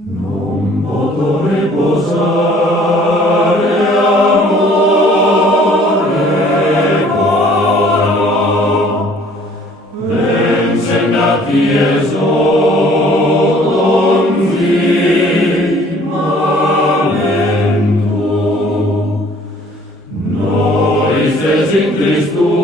Non potrò riposare, amore caro, pensennati esodonzimamento, noi stessi in tristura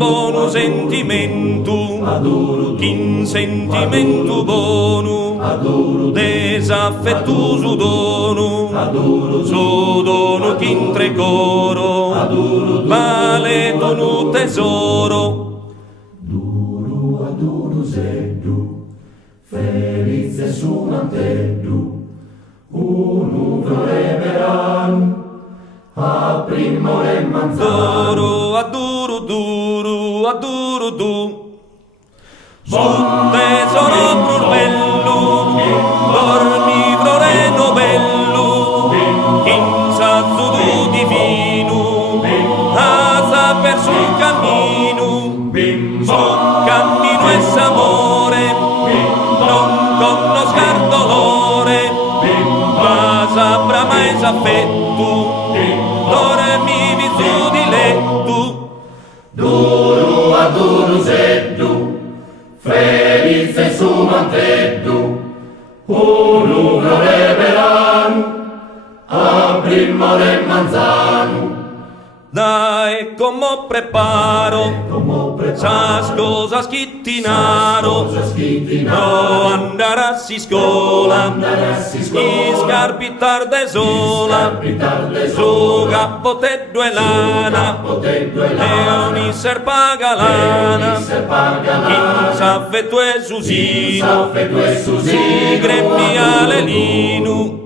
buono sentimento, chin sentimento buono, desaffettuoso dono, so dono chin tre coro, vale dono tesoro. Duro a duro seddu, felice su manteddu, un verano, a primore manzano. Duro a duro duro a duro du, su tesoro prurbello, dormi floreno bello, in sazzo du divino, a saper sul cammino, e s'amore, non conoscar dolore, ma saprà mai s'affetto, dormivi su di letto. Duro a duro seddu, felice su manteddu, un verano, a primore manzano. Dai, como preparo, sas cosas chittinaro, no andare a si scuola, i scarpitar de sola, su capote due lana, e ogni serpa galana, chi s'affetto e susino, si gremmiale linu.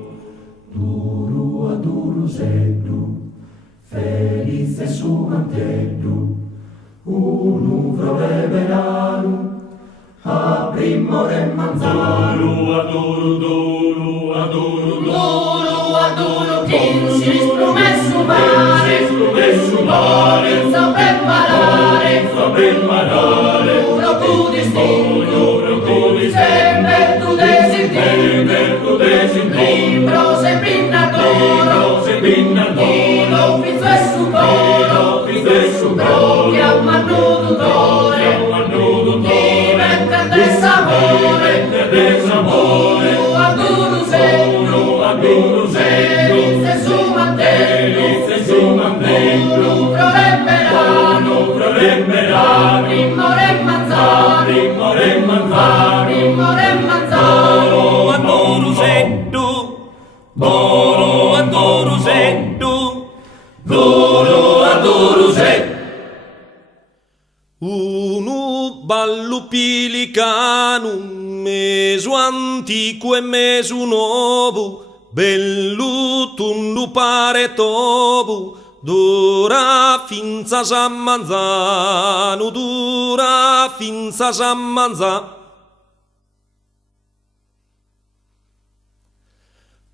Duro a duro seddu, felice su manteddu, un verano, a primore manzano. Duro a duro, chi si sprume su mare, senza ben malare, uno tu distinto, sempre tu desintinto, libro se pinna d'oro, chi lo fizzo e su coro, chiamano tutore, diventa del sapore, a duro seddu, felice su manteddu, verano, primore e manzano, Duro a duro seddu, duro a duro seddu. unu ballo pilicano, meso antico e meso nuovo, bello tundu pare tobo, dura finza San Manzano, dura finza San Manzano.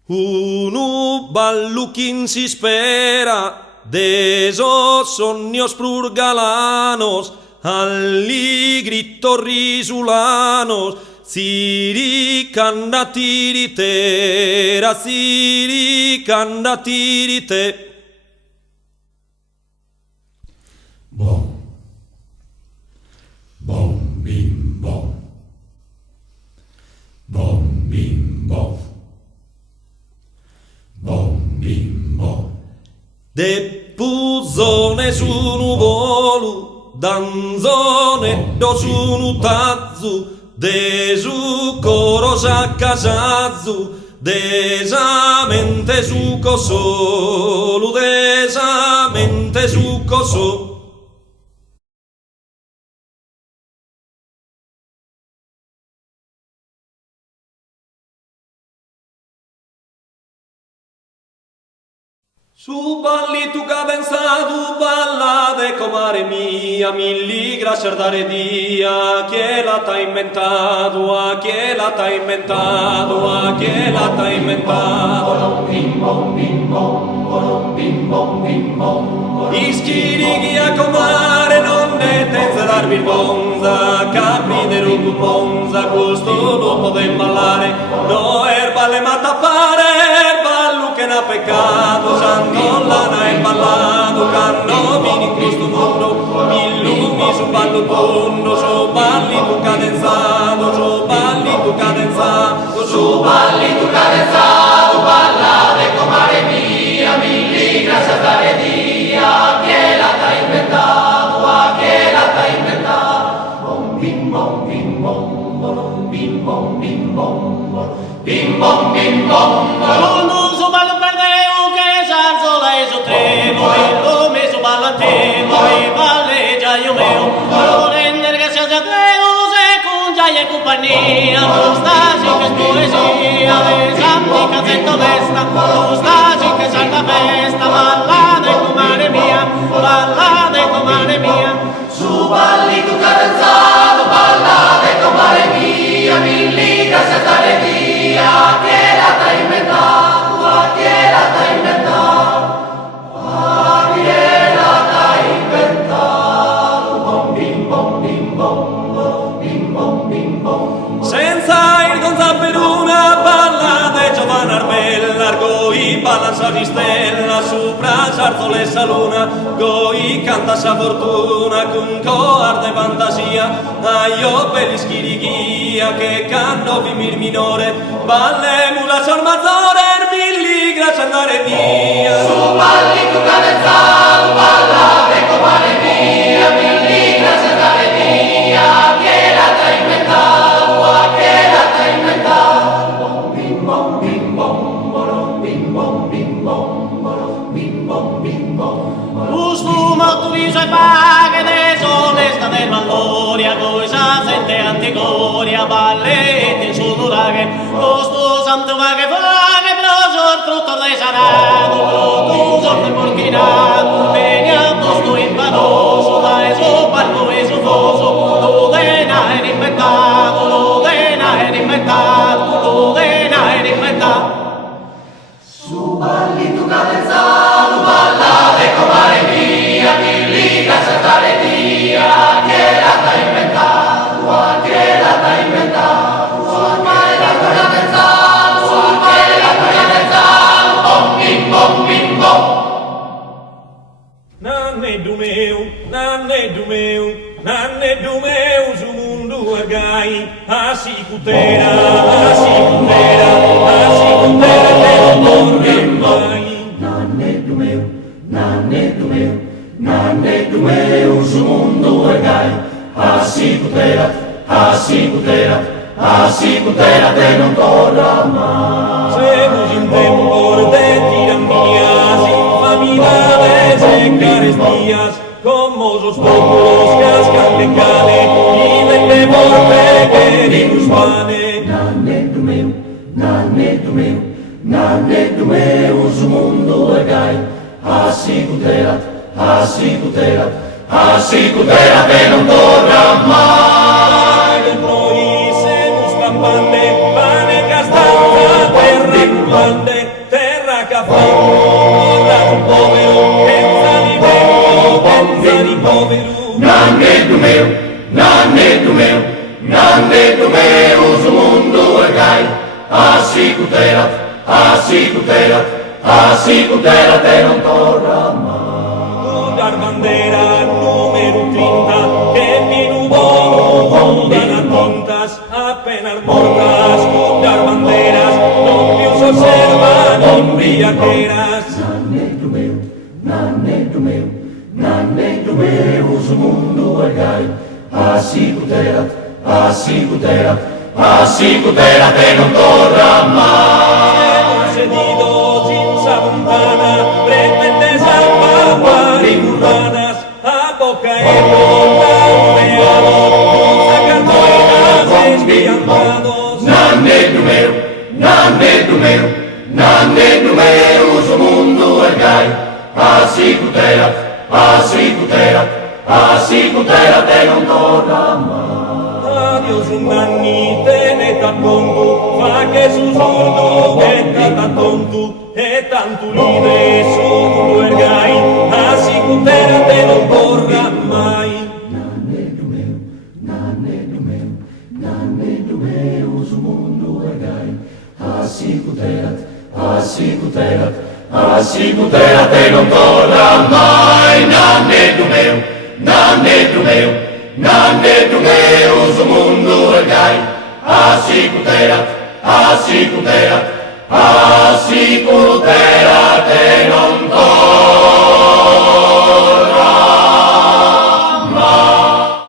Unu ballo chin si spera, deso sognos prurgalanos, alli grito risulanos, siri canna tiritera, siri canna tirite. Bom, bom, bim, bom, bom, bim, bom, bom, bim, bom. De puzzone su nuvolo, danzone do su nutazzu, de su coro s'accasazzu, desamente su cosolo, desamente su cosolo. Su balli tu cadenza, tu ballade comare mia, milli grazie dare dia, chi la t'ha inventato, a chi la t'ha inventato, a chi la t'ha inventato. Ischirighi a comare non detenza darvi il bonza, capri de rubu bonza, questo non può ballare, no erballe ma tappare, ballo che n'ha peccato, santo lana e ballato, canno vini in questo mondo, mi illumi su ballo tondo, su balli tu cadenzato, su balli tu cadenzato, su balli tu cadenzato, ballate comare mia, milli grazie a dare dia, che la t'ha inventato, a che la t'ha Quando su ballo perdeu che s'alzo lei su tremo e lo messo ballantemo e balleggia io meo lo rendere che sia già Deus e con gioia e compagnia tu stasi che poesia esami cazzetto destra tu stasi che salta festa ballate comare mia ballate comare mia Su balli tu cadenzato, ballate comare mia, milli grazie a tale via, che la t'ha inventato, che la t'ha inventato, che la t'ha inventato, bom bim bom bim bom, bim bom bim bom. senza il gonza per una ballate Giovanna Arbella goi ballan sa di stella sopra sarzole sa luna goi canta sa fortuna con coarda e fantasia aio per gli schirighia che canno fimir minore balle mula sor mazzore milli grazie andare via Su balli tu cadenzato, ballate comare mia, milli grazie a tale via, che la t'ha inventato, che la t'ha inventato, bom bim bom bim bom, bim bom bim bom, bim bom bim bom. Costumo tu viso e paghe desonesta del Valloria cosa sente antigoria balletti in su duraghe costo santo vaghe faghe prosor trutto de sanato tu sorte porchinato veniamo sto impanoso dai su palco e su foso lo dena è inventato lo dena è inventato lo dena è inventato Su balli tu cadenzato, ballate comare mia, milli grazie a tale via, che la t'ha inventato, che la t'ha inventato, su balli tu cadenzato, che la t'ha inventato, bom bim bom bim bom. Nanne du meu, su mundu ergai, asi cutera, te non torna mai. Nanne du meu, su mundu ergai, asi cutera, te non torna mai. Semus in tempor de tirannias, infaminades e carestias, commosos populos cascan de cane, y vende vorbe queribus pane. Nanne du meu, su mundu ergai, asi cutera, te non torna mai. Del noi semus campante, pane castanza, terra curvante, terra capanno, morra un povero, pensa di povero. Nanne du meu, su mundu ergai, asi cutera, te non torna mai. Dar bandera numero 30, che minuto dan tontas, apenas mortas, dar banderas, non più s'osservan imbriaqueras. Nanne du meu, su mundu ergai, asi cutera, te non torna mai. Sedidos in Sabuntana, pretende salvaguari urbanas, a boca e boca humeados, sacando y espiantados. Nanne du meu, su mundu ergai, asi cutera, te non torna mai. Adios un anni tenet a conto, fa che sussurdo che tata tontu, e tanto lide su ergai, asi cutera te non torna mai. Nanne du meu, su mundu ergai, asi cutera, te non torna mai. Nanne du meu, su mundu ergai, asi cutera, te non torna